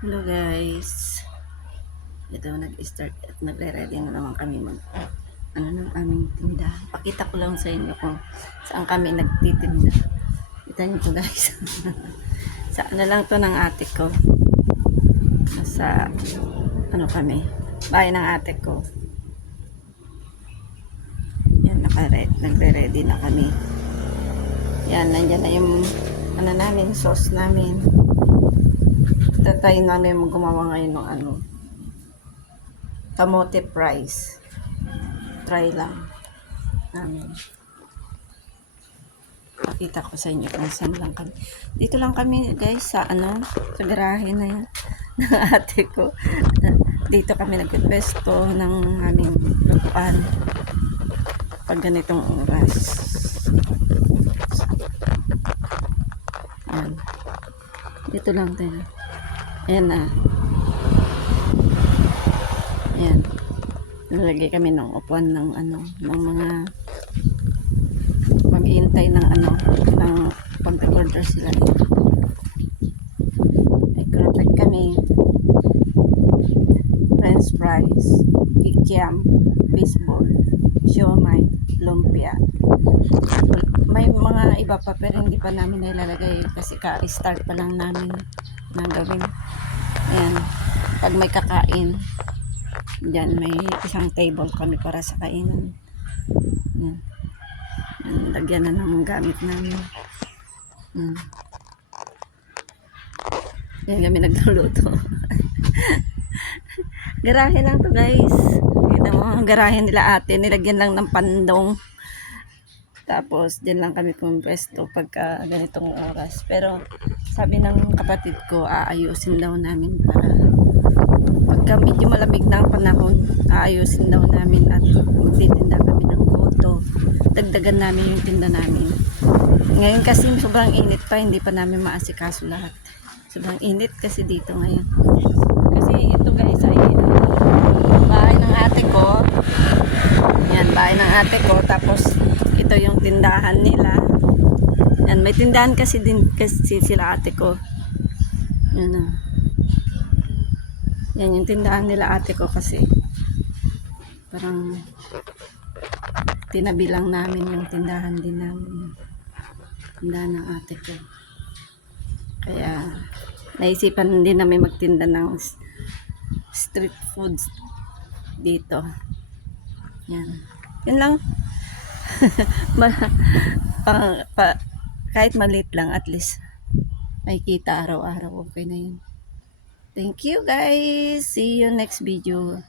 Hello guys. Ito nag-start at nagre-ready na naman kami ng aming tinda. Pakita ko lang sa inyo kung saan kami nagtitinda. Kita niyo to guys. Sa ano lang to ng ate ko. Sa ano kami, bahay ng ate ko. Yan, nagre-ready na kami. Yan, nandiyan na yung ano namin, sauce namin. Tatay namin gumawa ngayon ng kamote fries. Try lang namin. Pakita ko sa inyo kung saan lang kami. Dito lang kami guys sa sa garahe na yan ng ate ko. Dito kami nagpwesto ng aming lutuan pag ganitong oras. Ayan. Dito lang tayo. Ayan na. Ayan. Nalagay kami ng upuan ng ng mga maghihintay ng ng pag-order sila. May croquette kami, french fries, kikiam, baseball, siomay, lumpia. May mga iba pa pero hindi pa namin nilalagay kasi ka-start pa lang namin na gawin. Ayan. Pag may kakain, dyan may isang table kami para sa kainan. Ayan. Lagyan na ng gamit namin. Yan kami nagluluto. Garahe lang to guys. Kita mo, garahe nila ate. Nilagyan lang ng pandong. Tapos, din lang kami pumpesto pagka ganitong oras. Pero, sabi ng kapatid ko, aayusin daw namin para pagka medyo malamig na ang panahon, aayusin daw namin at magtitinda kami ng goto. Dagdagan namin yung tinda namin. Ngayon kasi sobrang init pa, hindi pa namin maasikaso lahat. Sobrang init kasi dito ngayon. Kasi ito guys ay bahay ng ate ko. Yan, bahay ng ate ko. Tapos ito yung tindahan nila. Yan, may tindahan kasi din kasi sila ate ko. Yan na. Yan yung tindahan nila ate ko kasi parang tinabi lang namin yung tindahan din namin. Tindahan ng ate ko. Kaya naisipan din namin magtinda ng street foods dito. Yan. Yun lang. Kahit maliit lang, at least may kita araw-araw. Okay na yun. Thank you guys. See you next video.